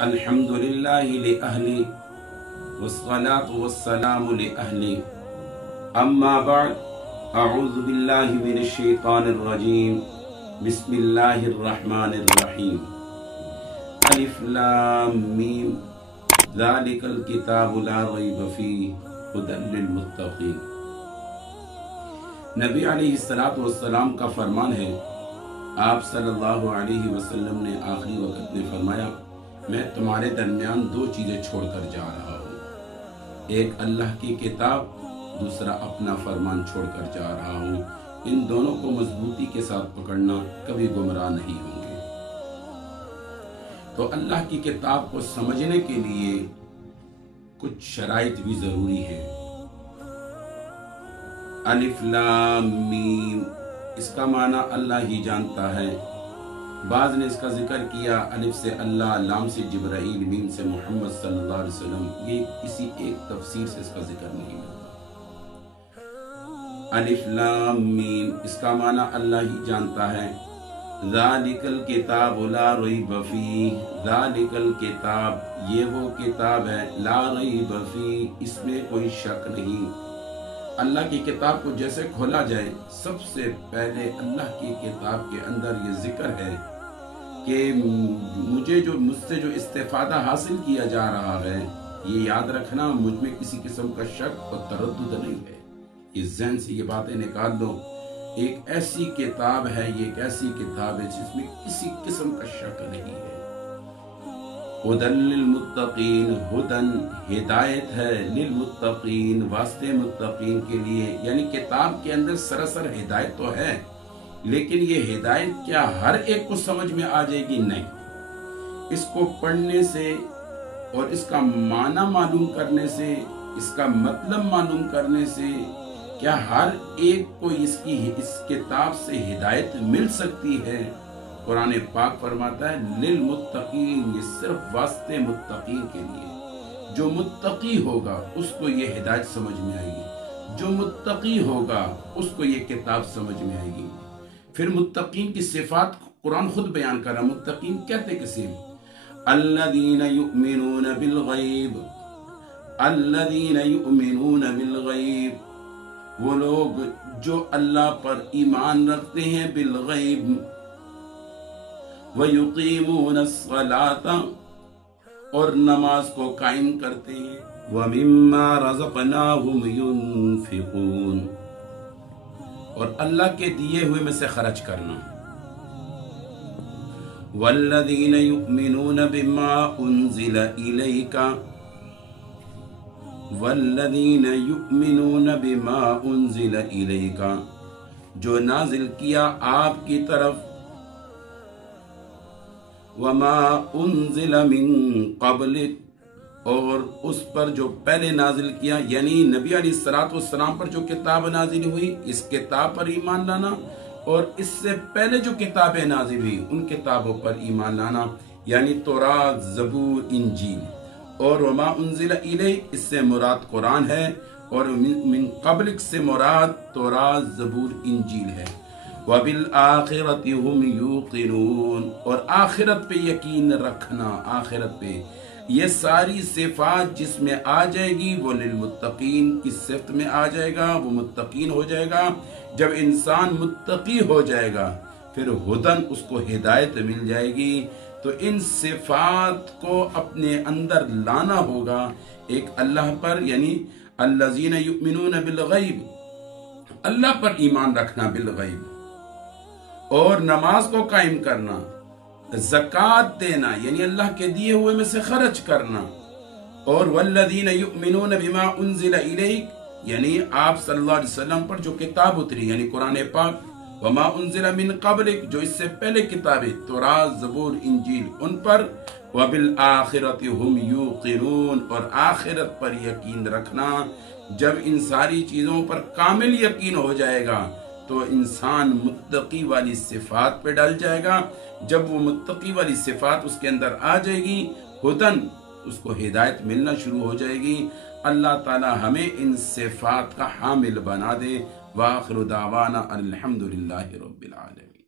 الحمدللہ لأہلی والصلاة والسلام لأہلی اما بعد اعوذ باللہ من الشیطان الرجیم بسم اللہ الرحمن الرحیم الف لام میم ذالک الکتاب لا ریب فیہ ھدی للمتقین۔ نبی علیہ السلام کا فرمان ہے، آپ صلی اللہ علیہ وسلم نے آخری وقت میں فرمایا، میں تمہارے درمیان دو چیزیں چھوڑ کر جا رہا ہوں، ایک اللہ کی کتاب، دوسرا اپنا فرمان چھوڑ کر جا رہا ہوں۔ ان دونوں کو مضبوطی کے ساتھ پکڑنا، کبھی گمراہ نہیں ہوں گے۔ تو اللہ کی کتاب کو سمجھنے کے لیے کچھ شرائط بھی ضروری ہیں۔ الف لام میم، اس کا معنی اللہ ہی جانتا ہے۔ بعض نے اس کا ذکر کیا الف سے اللہ، لام سے جبرائیل، میم سے محمد صلی اللہ علیہ وسلم، یہ کسی ایک تفسیر سے اس کا ذکر نہیں ملتا۔ الف لام میم، اس کا معنی اللہ ہی جانتا ہے۔ ذالک الکتاب لا ریب فیہ، ذالک الکتاب، یہ وہ کتاب ہے، لا ریب فیہ، اس میں کوئی شک نہیں۔ اللہ کی کتاب کو جیسے کھولا جائے، سب سے پہلے اللہ کی کتاب کے اندر یہ ذکر ہے کہ مجھ سے جو استفادہ حاصل کیا جا رہا ہے، یہ یاد رکھنا، مجھ میں کسی قسم کا شک اور تردد نہیں ہے۔ یہ ذہن سے یہ باتیں نکال دو، ایک ایسی کتاب ہے، یہ ایک ایسی کتاب ہے جس میں کسی قسم کا شک نہیں ہے۔ ھدی للمتقین، ھدن ہدایت ہے، للمتقین واسطے متقین کے لیے، یعنی کتاب کے اندر سراسر ہدایت تو ہے، لیکن یہ ہدایت کیا ہر ایک کو سمجھ میں آ جائے گی؟ نہیں۔ اس کو پڑھنے سے اور اس کا معنی معلوم کرنے سے، اس کا مطلب معلوم کرنے سے کیا ہر ایک کو اس کتاب سے ہدایت مل سکتی ہے؟ قرآن پاک فرماتا ہے للمتقین، یہ صرف واسطے متقین کے لیے۔ جو متقی ہوگا اس کو یہ ہدایت سمجھ میں آئے گی، جو متقی ہوگا اس کو یہ کتاب سمجھ میں آئے گی۔ پھر متقین کی صفات قرآن خود بیان کر رہا۔ متقین کہتے کسے؟ الذین یؤمنون بالغیب، الذین یؤمنون بالغیب، وہ لوگ جو اللہ پر ایمان رکھتے ہیں، بالغیب، وَيُقِيمُونَ الصَّلَاةَ، اور نماز کو قائم کرتے ہیں، وَمِمَّا رَزَقْنَاهُمْ يُنْفِقُونَ، اور اللہ کے دیے ہوئے میں سے خرچ کرنا۔ وَالَّذِينَ يُؤْمِنُونَ بِمَا أُنزِلَ إِلَيْكَ، وَالَّذِينَ يُؤْمِنُونَ بِمَا أُنزِلَ إِلَيْكَ، جو نازل کیا آپ کی طرف، وما انزل من قبلک، اور اس پر جو پہلے نازل کیا، یعنی نبی علیہ السلام پر جو کتاب نازل ہوئی، اس کتاب پر ایمان لانا، اور اس سے پہلے جو کتابیں نازل ہوئی ان کتابوں پر ایمان لانا، یعنی تورات، زبور، انجیل۔ اور وما انزل الیک، اس سے مراد قرآن ہے، اور من قبلک سے مراد تورات، زبور، انجیل ہے۔ وَبِالْآخِرَةِ هُمْ يُوقِنُونَ، اور آخرت پہ یقین رکھنا، آخرت پہ یہ ساری صفات جس میں آ جائے گی وہ للمتقین کی صفت میں آ جائے گا، وہ متقین ہو جائے گا۔ جب انسان متقی ہو جائے گا پھر ھدن، اس کو ہدایت مل جائے گی۔ تو ان صفات کو اپنے اندر لانا ہوگا، ایک اللہ پر، یعنی الذین یؤمنون بالغیب، اللہ پر ایمان رکھنا بالغیب، اور نماز کو قائم کرنا، زکوٰۃ دینا یعنی اللہ کے دیے ہوئے میں سے خرچ کرنا، اور والذین یؤمنون بما انزل الیک، یعنی آپ صلی اللہ علیہ وسلم پر جو کتاب اتری، یعنی قرآن پاک، وما انزل من قبلک، جو اس سے پہلے کتابیں تورات، زبور، انجیل، ان پر، وبالآخرۃ ہم یوقنون، اور آخرت پر یقین رکھنا۔ جب ان ساری چیزوں پر کامل یقین ہو جائے گا تو انسان متقی والی صفات پہ ڈل جائے گا۔ جب وہ متقی والی صفات اس کے اندر آ جائے گی، ھدن، اس کو ہدایت ملنا شروع ہو جائے گی۔ اللہ تعالی ہمیں ان صفات کا حامل بنا دے۔ وآخر دعوانا الحمدللہ رب العالمین۔